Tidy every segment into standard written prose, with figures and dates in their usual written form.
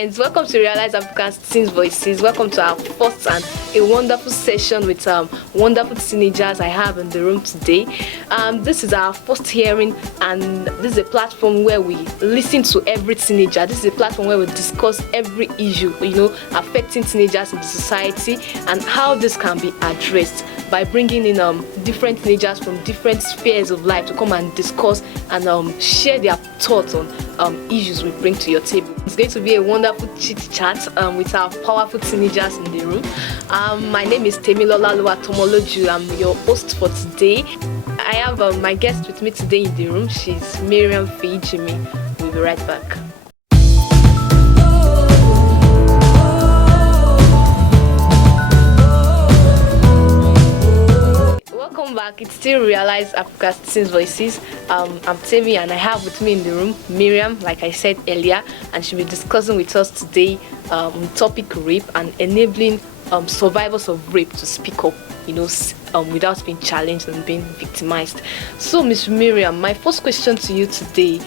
friends, welcome to Rhealyz Africa Teens Voices. Welcome to our first and a wonderful session with wonderful teenagers I have in the room today. This is our first hearing, and this is a platform where we listen to every teenager. This is a platform where we discuss every issue, affecting teenagers in the society and how this can be addressed by bringing in different teenagers from different spheres of life to come and discuss and share their thoughts on issues we bring to your table. It's going to be a wonderful chit chat with our powerful teenagers in the room. My name is Temilola Luatomoloju. I'm your host for today. I have my guest with me today in the room. She's Miriam Jimmy. We'll be right back. Welcome back. It's still Rhealyz Africa Teens Voices. I'm Temi, and I have with me in the room Miriam, like I said earlier, and she'll be discussing with us today on topic rape and enabling survivors of rape to speak up, without being challenged and being victimized. So, Miss Miriam, my first question to you today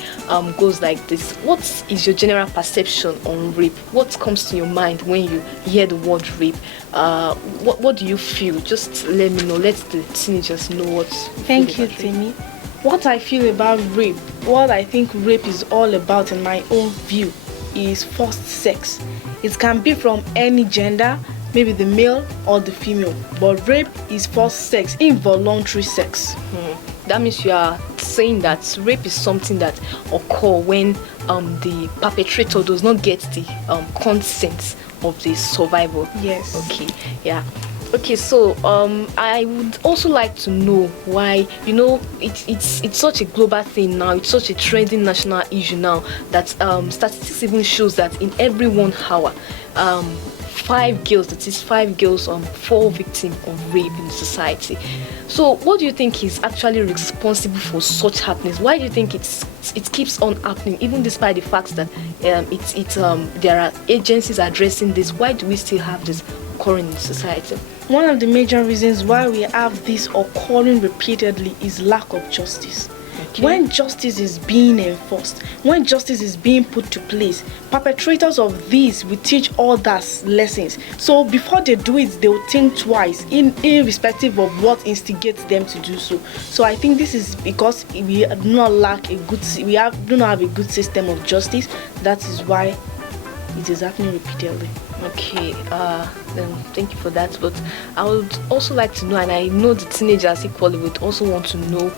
goes like this: what is your general perception on rape? What comes to your mind when you hear the word rape? What do you feel? Just let me know. Let the teenagers know what. Thank you, Timmy. What I feel about rape, what I think rape is all about in my own view, is forced sex. It can be from any gender, maybe the male or the female, but rape is forced sex, involuntary sex. That means you are saying that rape is something that occurs when the perpetrator does not get the consent of the survivor. Yes. Okay. Yeah. Okay, so I would also like to know why, it's such a global thing now. It's such a trending national issue now that statistics even shows that in every 1 hour, 5 girls, 4 victims of rape in society. So what do you think is actually responsible for such happenings? Why do you think it keeps on happening, even despite the fact that there are agencies addressing this? Why do we still have this occurring in society? One of the major reasons why we have this occurring repeatedly is lack of justice. Okay. When justice is being enforced, when justice is being put to place, perpetrators of these will teach others lessons. So before they do it, they will think twice, irrespective of what instigates them to do so. So I think this is because we do not have a good system of justice. That is why it is happening repeatedly. Okay, then thank you for that. But I would also like to know, and I know the teenagers equally would also want to know,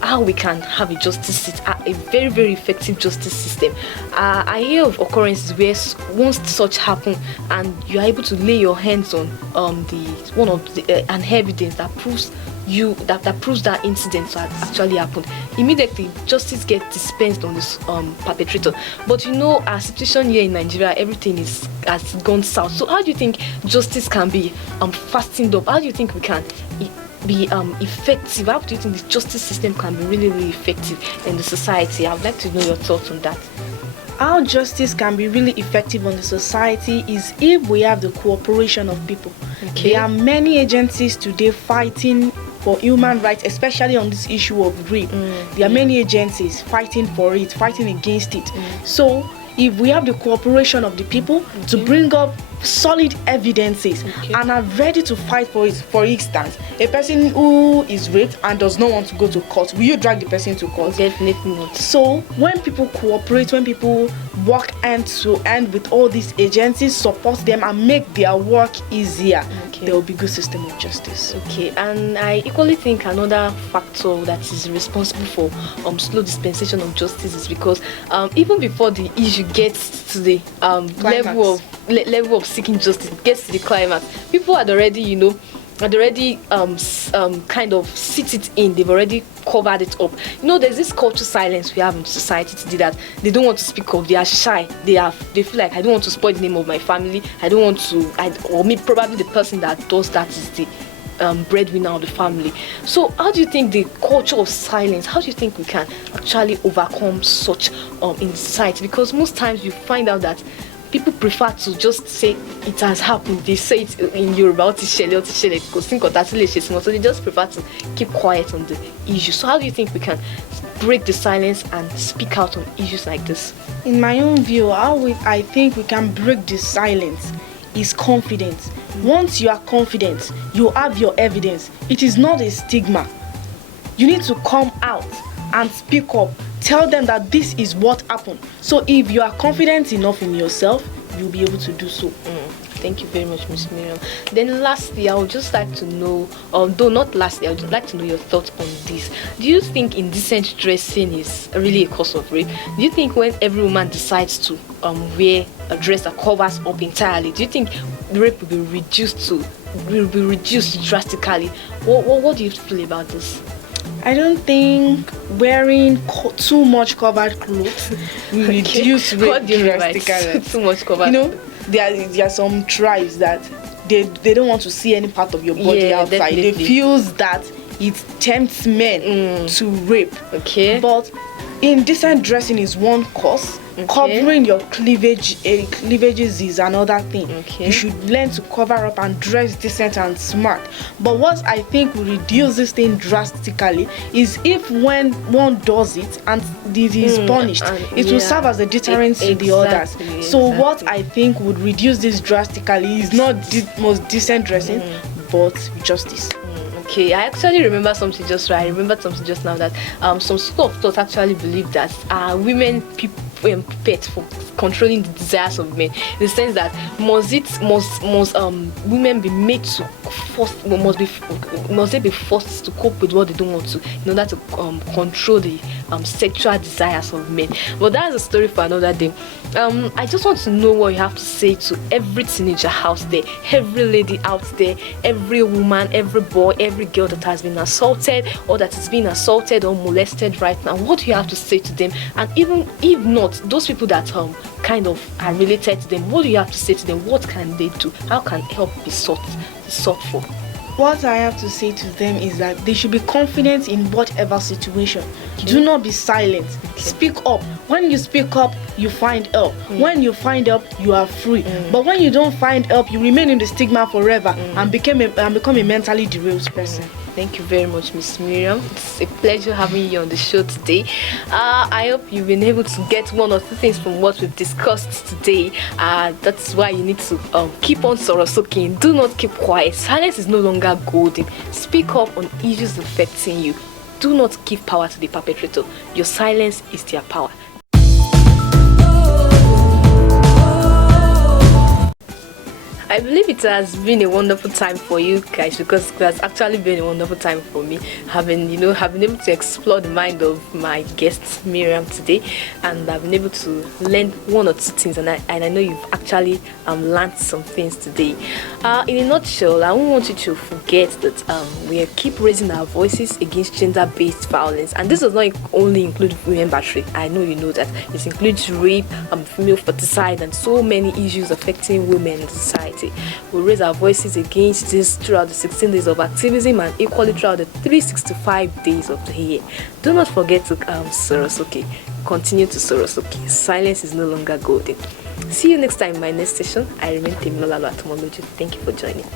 how we can have a very, very effective justice system. I hear of occurrences where once such happen and you are able to lay your hands on an evidence that proves that proves that incident had actually happened, immediately justice gets dispensed on this perpetrator. But our situation here in Nigeria, everything has gone south. So how do you think justice can be fastened up? How do you think we can be effective? How do you think the justice system can be really, really effective in the society? I would like to know your thoughts on that. How justice can be really effective on the society is if we have the cooperation of people. Okay. There are many agencies today fighting for human rights, especially on this issue of rape. There are many agencies fighting for it, fighting against it. So if we have the cooperation of the people to bring up solid evidences and are ready to fight for it. For instance, a person who is raped and does not want to go to court, will you drag the person to court? Definitely not. So when people cooperate, when people work hand to hand with all these agencies, support them and make their work easier, there will be good system of justice. Okay, and I equally think another factor that is responsible for slow dispensation of justice is because even before the issue gets to the level of seeking justice, gets to the climax, people had already kind of sit it in. They've already covered it up. There's this cultural silence we have in society today that they don't want to speak up. They are shy. They feel like, I don't want to spoil the name of my family. I don't want to, probably the person that does that is the breadwinner of the family. So how do you think the culture of silence, how do you think we can actually overcome such in society? Because most times you find out that people prefer to just say it has happened. They say it in Yoruba, so they just prefer to keep quiet on the issue. So how do you think we can break the silence and speak out on issues like this? In my own view, I think we can break the silence is confidence. Once you are confident, you have your evidence. It is not a stigma. You need to come out and speak up. Tell them that this is what happened. So if you are confident enough in yourself, you'll be able to do so. Thank you very much, Miss Miriam. Then lastly, I would just like to know, although not lastly, I would like to know your thoughts on this. Do you think indecent dressing is really a cause of rape? Do you think when every woman decides to wear a dress that covers up entirely, do you think rape will be reduced drastically? What do you feel about this? I don't think wearing too much covered clothes will reduce rape drastically. Too much covered. There are some tribes that they don't want to see any part of your body outside. Definitely. They feel that it tempts men to rape. Okay. But indecent dressing is one cause. Okay. Covering your cleavages is another thing. Okay. You should learn to cover up and dress decent and smart. But what I think will reduce this thing drastically is if when one does it and it is punished, it will serve as a deterrent to the others. So what I think would reduce this drastically is not the most decent dressing, but justice. Okay, I actually remember something just now that some school of thought actually believe that women pet for controlling the desires of men, in the sense that must women be made to must they be forced to cope with what they don't want to, in order to control the sexual desires of men. But that's a story for another day. I just want to know what you have to say to every teenager out there, every lady out there, every woman, every boy, every girl that has been assaulted or that is being assaulted or molested right now. What do you have to say to them? And even if not, those people that kind of are related to them, what do you have to say to them? What can they do? How can help be sought for? What I have to say to them is that they should be confident in whatever situation. Okay. Do not be silent. Okay. Speak up. When you speak up, you find help. When you find help, you are free. But when you don't find help, you remain in the stigma forever and become a mentally derailed person. Thank you very much, Miss Miriam. It's a pleasure having you on the show today. I hope you've been able to get one or two things from what we've discussed today. That's why you need to keep on sorosoking. Do not keep quiet. Silence is no longer golden. Speak up on issues affecting you. Do not give power to the perpetrator. Your silence is their power. I believe it has been a wonderful time for you guys, because it has actually been a wonderful time for me, having been able to explore the mind of my guest Miriam today, and I've been able to learn one or two things, and I know you've actually learned some things today. In a nutshell, I don't want you to forget that we keep raising our voices against gender-based violence, and this does not only include women battery. I know you know that it includes rape, female feticide, and so many issues affecting women in society. We raise our voices against this throughout the 16 days of activism, and equally throughout the 365 days of the year. Do not forget to sorosoke. Continue to sorosoke. Silence is no longer golden. See you next time in my next session. I remain Temilolalo Atomology. Thank you for joining.